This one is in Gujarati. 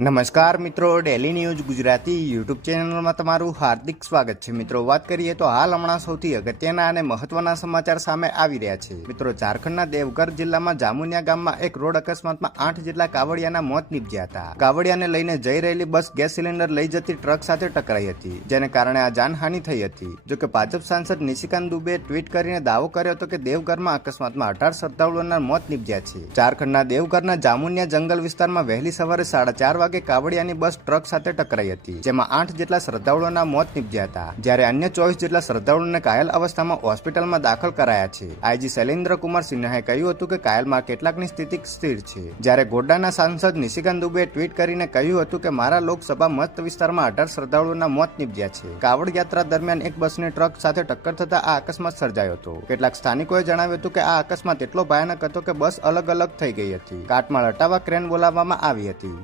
નમસ્કાર મિત્રો, ડેલી ન્યૂઝ ગુજરાતી યુટ્યુબ ચેનલમાં તમારું હાર્દિક સ્વાગત છે। મિત્રો, વાત કરીએ તો હાલ હમણાં સૌથી અગત્યના અને મહત્વના સમાચાર સામે આવી રહ્યા છે। મિત્રો, ઝારખંડના દેવઘર જિલ્લામાં જામુનિયા ગામમાં એક રોડ અકસ્માતમાં 8 જેટલા કાવડિયાના મોત નીપજ્યા હતા। કાવડિયાને લઈને જઈ રહેલી બસ ગેસ સિલિન્ડર લઈ જતી ટ્રક સાથે ટકરાઈ હતી, જેને કારણે આ જાનહાનિ થઈ હતી। જોકે ભાજપ સાંસદ નિશિકાંત દુબેએ ટ્વીટ કરીને દાવો કર્યો હતો કે દેવઘરમાં અકસ્માતમાં 18 શ્રદ્ધાળુઓના મોત નીપજ્યા છે। ઝારખંડના દેવઘરના જામુનિયા જંગલ વિસ્તારમાં વહેલી સવારે 4:30 વાગે કાવડિયાની બસ ટ્રક સાથે ટકરાઈ હતી, જેમાં 8 જેટલા શ્રદ્ધાળુઓના મોત નીપજ્યા હતા, જ્યારે અન્ય 24 જેટલા શ્રદ્ધાળુઓને ઘાયલ અવસ્થામાં હોસ્પિટલમાં દાખલ કરાયા છે। આઈજી શૈલેન્દ્ર કુમાર સિન્હાએ કહ્યું હતું કે ઘાયલમાં કેટલાકની સ્થિતિ સ્થિર છે, જ્યારે ગોડ્ડાના સાંસદ નિશિકાંત દુબેએ ટ્વીટ કરીને કહ્યું હતું કે મારા લોકસભા મત વિસ્તારમાં 18 શ્રદ્ધાળુઓના મોત નીપજ્યા છે। કાવડ યાત્રા દરમિયાન એક બસની ટ્રક સાથે ટક્કર થતા આ અકસ્માત સર્જાયો હતો। કેટલાક સ્થાનિકોએ જણાવ્યું હતું કે આ અકસ્માત એટલો ભયાનક હતો કે બસ અલગ અલગ થઈ ગઈ હતી। કાટમાળ હટાવવા ક્રેન બોલાવવામાં આવી હતી।